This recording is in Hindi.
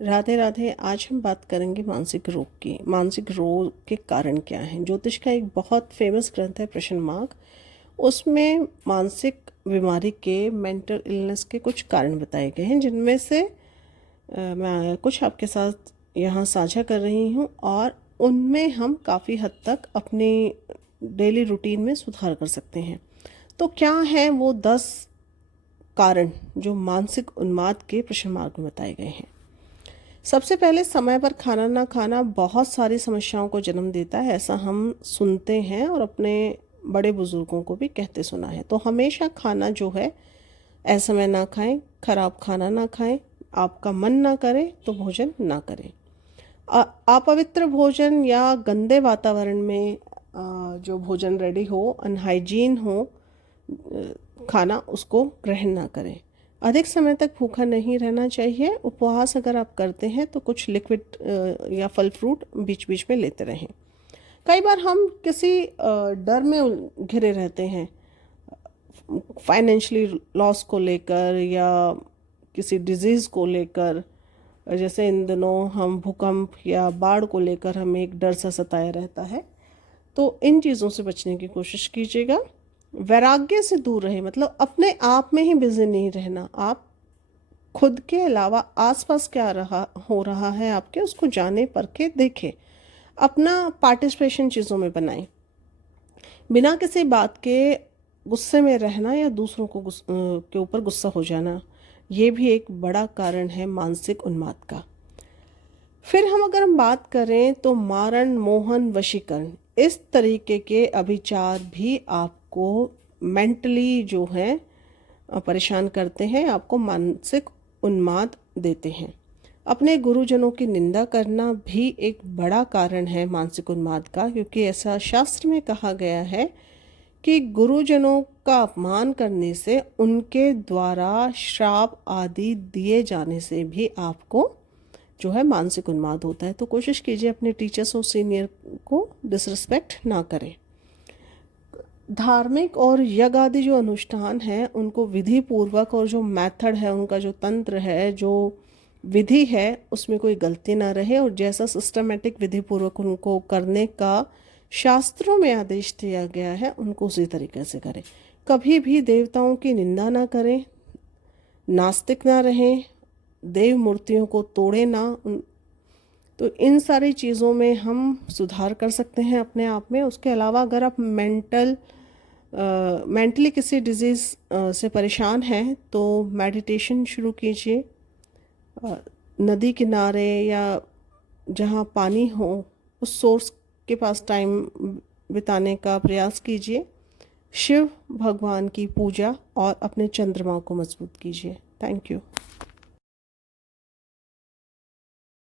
राधे राधे। आज हम बात करेंगे मानसिक रोग की। मानसिक रोग के कारण क्या हैं। ज्योतिष का एक बहुत फेमस ग्रंथ है प्रश्न मार्क, उसमें मानसिक बीमारी के, मेंटल इलनेस के कुछ कारण बताए गए हैं, जिनमें से मैं कुछ आपके साथ यहाँ साझा कर रही हूँ और उनमें हम काफ़ी हद तक अपनी डेली रूटीन में सुधार कर सकते हैं। तो क्या है वो 10 कारण जो मानसिक उन्माद के प्रश्न मार्क में बताए गए हैं। सबसे पहले, समय पर खाना ना खाना बहुत सारी समस्याओं को जन्म देता है, ऐसा हम सुनते हैं और अपने बड़े बुजुर्गों को भी कहते सुना है। तो हमेशा खाना जो है असमय ना खाएं, खराब खाना ना खाएं, आपका मन ना करे तो भोजन ना करें। अपवित्र भोजन या गंदे वातावरण में जो भोजन रेडी हो, अनहाइजीन हो खाना, उसको ग्रहण ना करें। अधिक समय तक भूखा नहीं रहना चाहिए। उपवास अगर आप करते हैं तो कुछ लिक्विड या फल फ्रूट बीच बीच में लेते रहें। कई बार हम किसी डर में घिरे रहते हैं, फाइनेंशियली लॉस को लेकर या किसी डिजीज़ को लेकर। जैसे इन दिनों हम भूकंप या बाढ़ को लेकर हमें एक डर सा सताया रहता है। तो इन चीज़ों से बचने की कोशिश कीजिएगा। वैराग्य से दूर रहे, मतलब अपने आप में ही बिजी नहीं रहना। आप खुद के अलावा आसपास क्या हो रहा है आपके, उसको जाने परखे देखें, अपना पार्टिसिपेशन चीज़ों में बनाएं। बिना किसी बात के गुस्से में रहना या दूसरों को के ऊपर गुस्सा हो जाना, ये भी एक बड़ा कारण है मानसिक उन्माद का। फिर हम बात करें तो मारण, मोहन, वशीकरण, इस तरीके के अभिचार भी आपको मेंटली जो है परेशान करते हैं, आपको मानसिक उन्माद देते हैं। अपने गुरुजनों की निंदा करना भी एक बड़ा कारण है मानसिक उन्माद का, क्योंकि ऐसा शास्त्र में कहा गया है कि गुरुजनों का अपमान करने से, उनके द्वारा श्राप आदि दिए जाने से भी आपको जो है मानसिक उन्माद होता है। तो कोशिश कीजिए अपने टीचर्स और सीनियर को डिसरिस्पेक्ट ना करें। धार्मिक और यज्ञ आदि जो अनुष्ठान हैं, उनको विधि पूर्वक, और जो मेथड है उनका, जो तंत्र है, जो विधि है, उसमें कोई गलती ना रहे, और जैसा सिस्टमेटिक विधि पूर्वक उनको करने का शास्त्रों में आदेश दिया गया है, उनको उसी तरीके से करें। कभी भी देवताओं की निंदा ना करें, नास्तिक ना रहें, देव मूर्तियों को तोड़े ना। तो इन सारी चीज़ों में हम सुधार कर सकते हैं अपने आप में। उसके अलावा अगर आप मेंटली किसी डिजीज़ से परेशान हैं तो मेडिटेशन शुरू कीजिए। नदी किनारे या जहाँ पानी हो, उस सोर्स के पास टाइम बिताने का प्रयास कीजिए। शिव भगवान की पूजा और अपने चंद्रमा को मजबूत कीजिए। Thank you.